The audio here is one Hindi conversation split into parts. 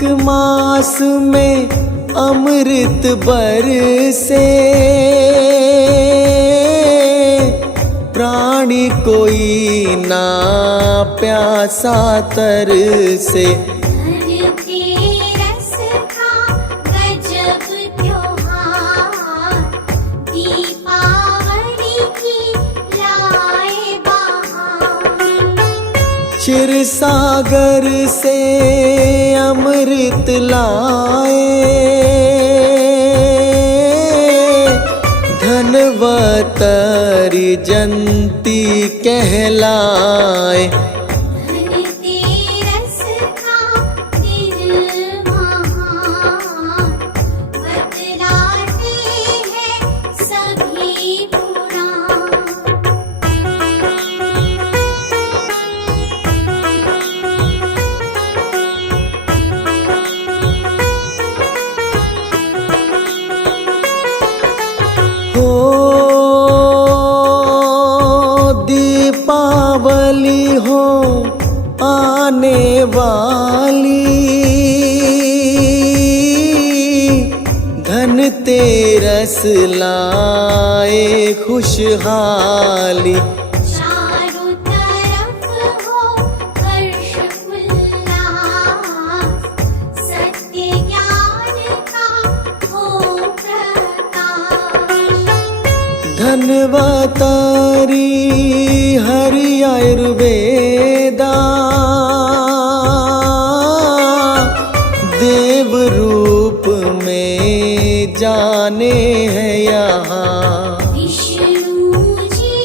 कार्तिक मास में अमृत बरसे, प्राणी कोई ना प्यासा तरसे। धनतेरस का गजब त्योहार, दीपावली की लाए बहार। क्षीरसागर से अमृत लाए, धनवतरी जयंती कहलाए। धनतेरस का दिन महान, बतलाते हैं सभी पुराण। दीपावली हो आने वाली, धनतेरस लाए खुशहाली। चारों तरफ हो हर्ष उल्लास, सत्य ज्ञान का हो प्रकाश। धनवतारी हरि आयुर्वेदा, देव रूप में जाने हैं यहाँ। विष्णु जी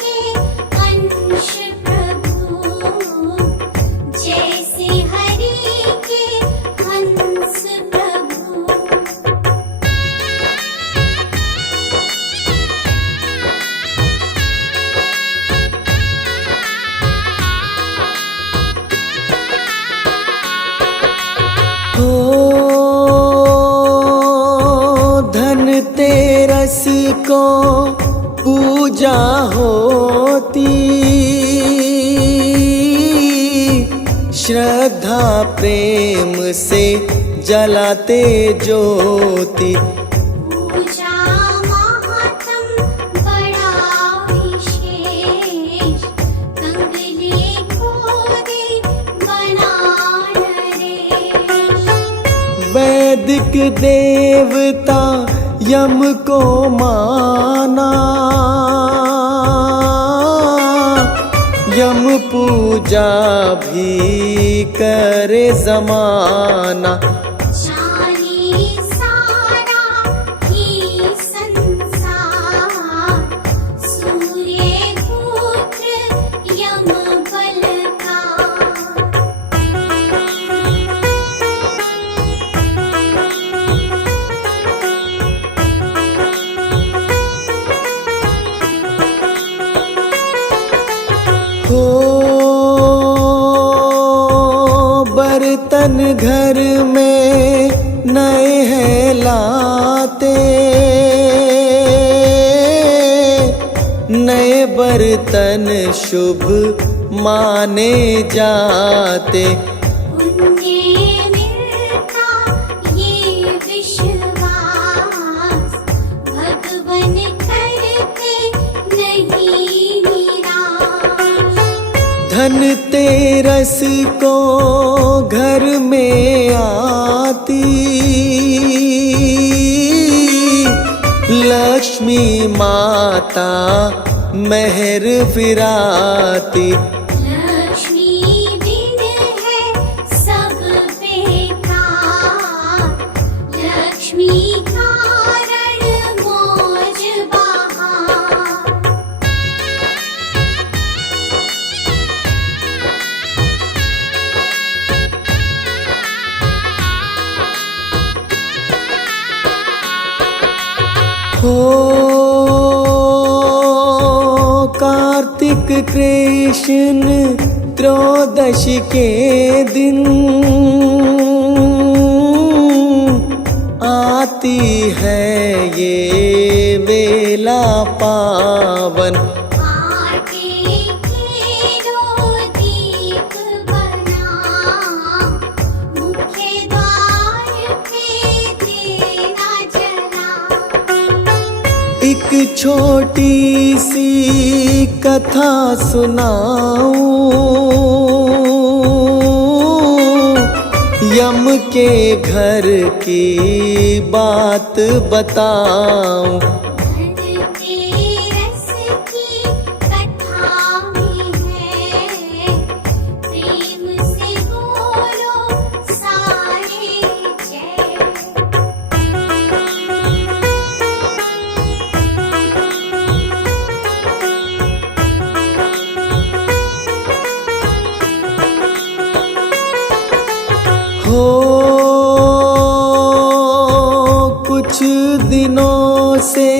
के अंश प्रभु, जैसे हरि के हंस प्रभु। धनतेरस को पूजा होती, श्रद्धा प्रेम से जलाते ज्योति। पूजा महात्म बड़ा विशेष, कंगले खोदे बना नरेश। वैदिक देवता यम को माना, यम पूजा भी करे जमाना। जाने सारा ही संसार, सूर्य पुत्र यम बल का। हो बर्तन घर में नए हैं लाते, नए बर्तन शुभ माने जाते। पुण्य मिलता ये विश्वास, भगवन करते नहीं निराश। धनतेरस को घर में आती, लक्ष्मी माता मेहर फिराती। लक्ष्मी बिन है सब बेकार, लक्ष्मी कारण मौज बहार। हो कार्तिक कृष्ण त्रयोदशी के दिन आती है ये वेला पावन। आटे के दो दीप बना, मुख्य द्वार छोटी सी कथा सुनाऊं, यम के घर की बात बताऊं। घर के रस की कथा में है, प्रेम से बोलो सारे जय। हो कुछ दिनों से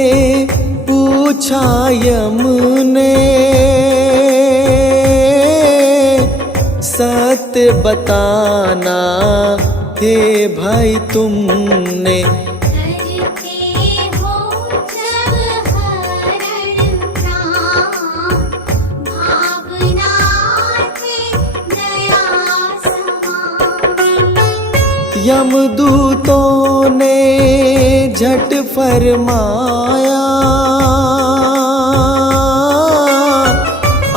पूछा यम ने, सत्य बताना हे भाई तुमने। करते हो जब हरण प्राण, भावना थे दया समान। यमदूतों ने झट फरमाया,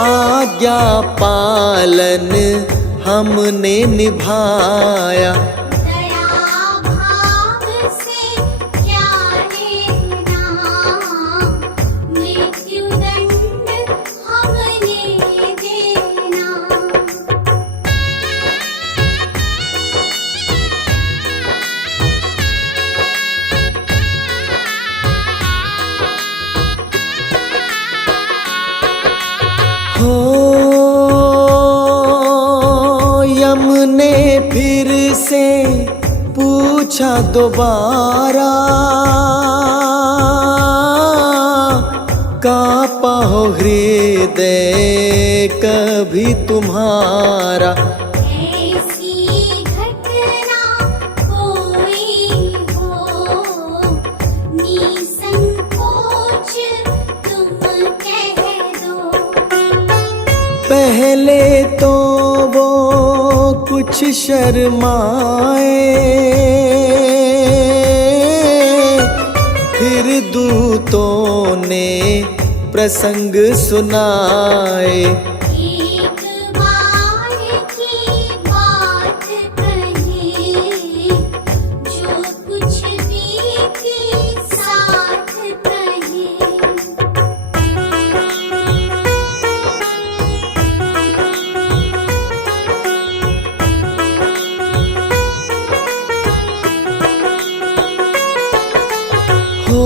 आज्ञा पालन हमने निभाया। दया भाव से क्या लेना, मृत्युदंड हमने देना। हो यम ने फिर से पूछा दोबारा, कांपा हो हृदय कभी तुम्हारा। ऐसी घटना कोई हो, निसंकोच तुम कह दो। पहले तो वो कुछ शर्माए, फिर दूतों ने प्रसंग सुनाए। एक बार की बात कही, जो कुछ भी थी साथ कही। हो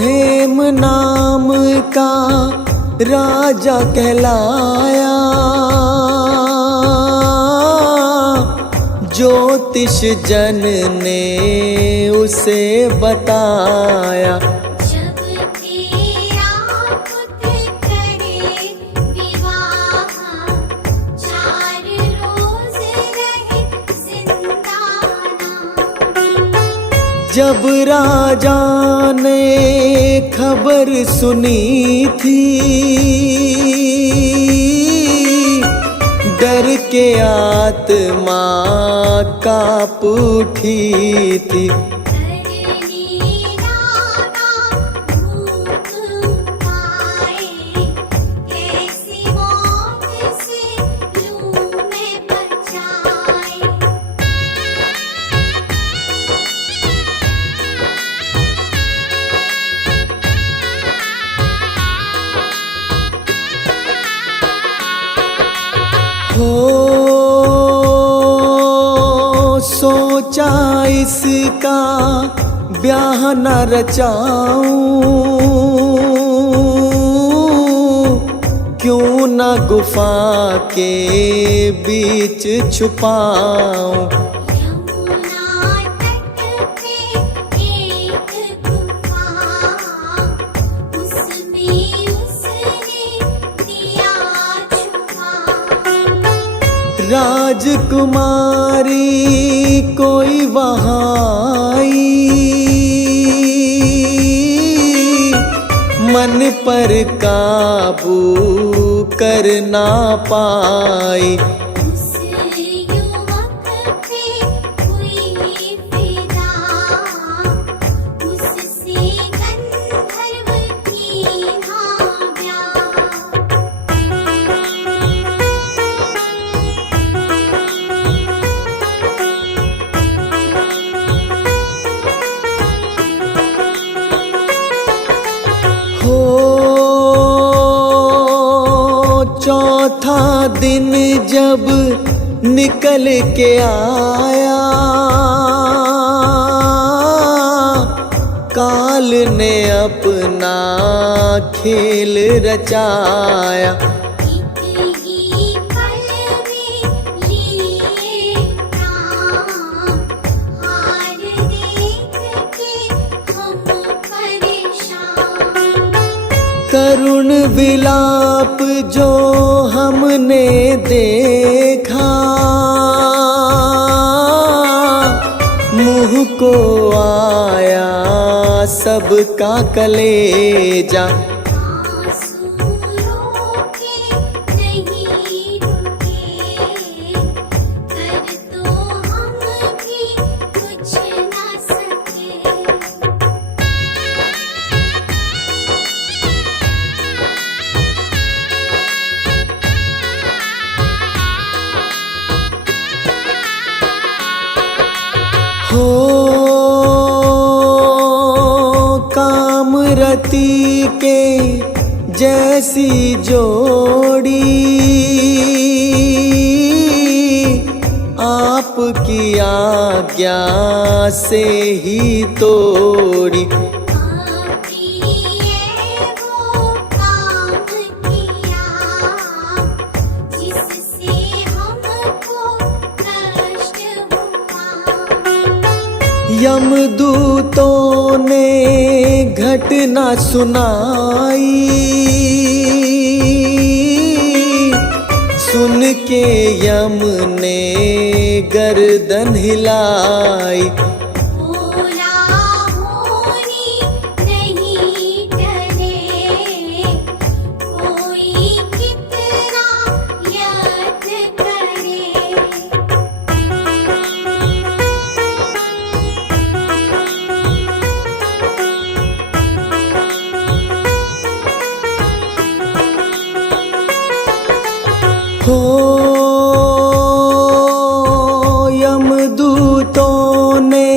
हेम नाम का राजा कहलाया, ज्योतिष जन ने उसे बताया। जब तेरा पुत्र करे विवाह, 4 रोज रहे जिंदाना। जब राजा ने खबर सुनी थी, डर के आत्मा कांप उठी थी। करनी नाना भूख पाए, कैसी मौत से लूं में बचाए। हो सोचा इसका ब्याह न रचाऊं, क्यों न गुफा के बीच छुपाऊं। यमुना तट पे एक गुफा, उसमें उसने दिया छुपा। राजकुमारी कोई वहाँ आई, मन पर काबू कर ना पाई। उस युवक पे हुई फिदा, उस चौथा दिन जब निकल के आया, काल ने अपना खेल रचाया। एक ही पल में लिए प्राण, हार देख के हम परेशान। करुण विलाप जो हमने देखा, मुँह को आया सबका कलेजा। आंसू रोके नहीं रुके, कर तो हम भी कुछ ना सके। हो कामरती के जैसी जोड़ी, आपकी आज्ञा से ही तोड़ी। आपी ये वो काम किया, जिससे हमको कष्ट हुआ। यमदूतों ने घटना सुनाई, सुन के यम ने गर्दन हिलाई। बोला होनी नहीं डरे, कोई कितना यत्न करे। हो यमदूतों ने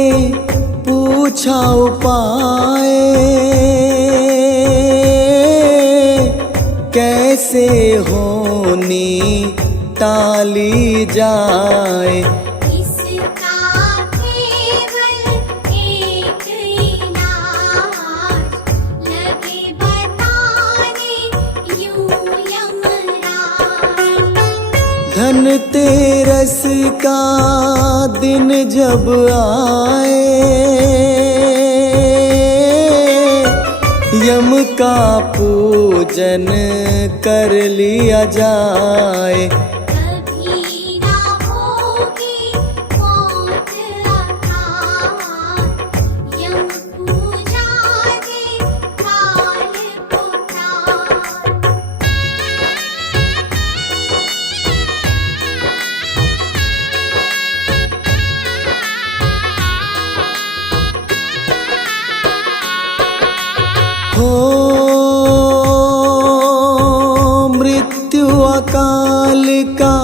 पूछा उपाय, कैसे होनी टाली जाए। इसका केवल एक इलाज, लगे बताने यूं यमराज। धनतेरस का दिन जब आए, यम का पूजन कर लिया जाए। कभी ना होगी मौत आकार, यम पूजा दे काल को टाल। हो मृत्यु अकाल का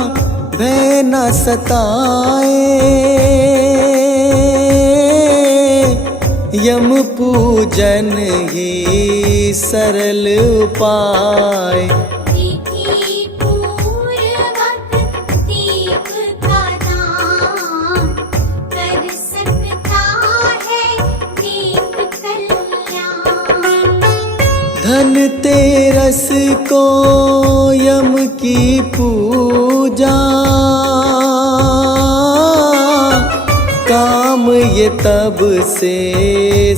भय न सताए, यम पूजन ही सरल उपाय। विधि पूर्वक दीप का दान, कर सकता है दीप कल्याण। धनतेरस को यम की पूजा, काम ये तब से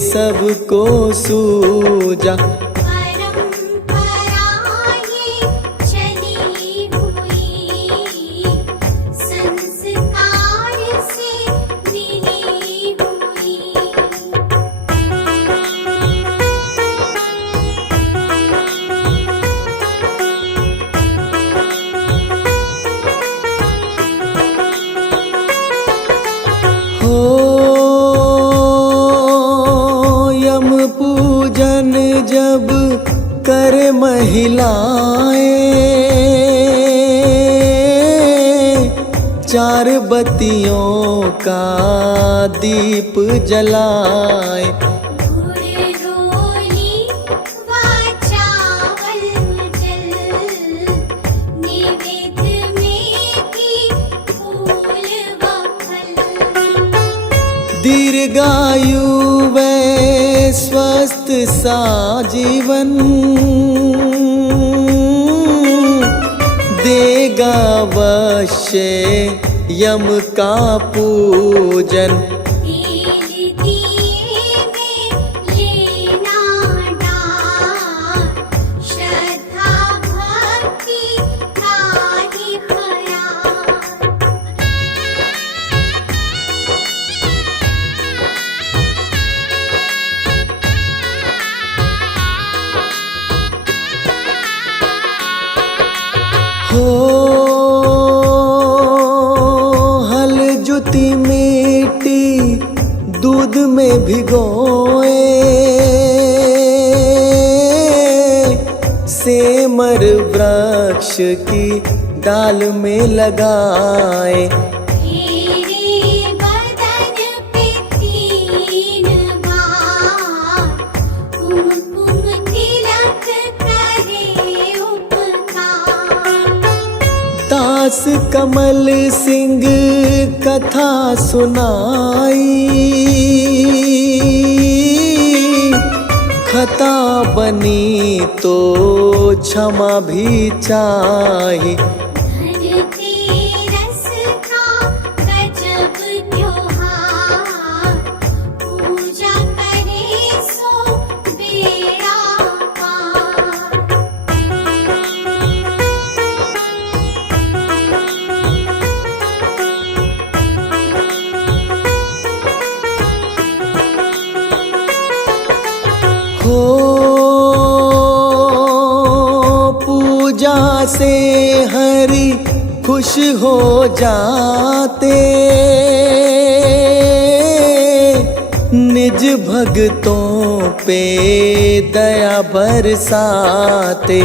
सबको सूझा। परंपरा ये चली हुई, संस्कार से मिली हुई। हो यम पूजन जब कर महिलाएं, चार बत्तियों का दीप जलाए। गुड़ रोली व चावल जल, दीर्घायु व स्वस्थ सा जीवन देगा अवश्य यम का पूजन। तेल दिए में लेना डार, श्रद्धा भक्ति का ही ख्याल। हो हल जुती मिट्टी दूध में भिगोए, सेमर वृक्ष की डाल में लगाए। तेरे बदन पे 3 बार कुमकुम तिलक करे उपकार। दास कमल सिंह कथा सुनाई, खता बनी तो क्षमा भी चाही। धनतेरस का गजब त्योहार, पूजा करे सो बेड़ा पार। हो पूजा से हरि खुश हो जाते, निज भक्तों पे दया बरसाते।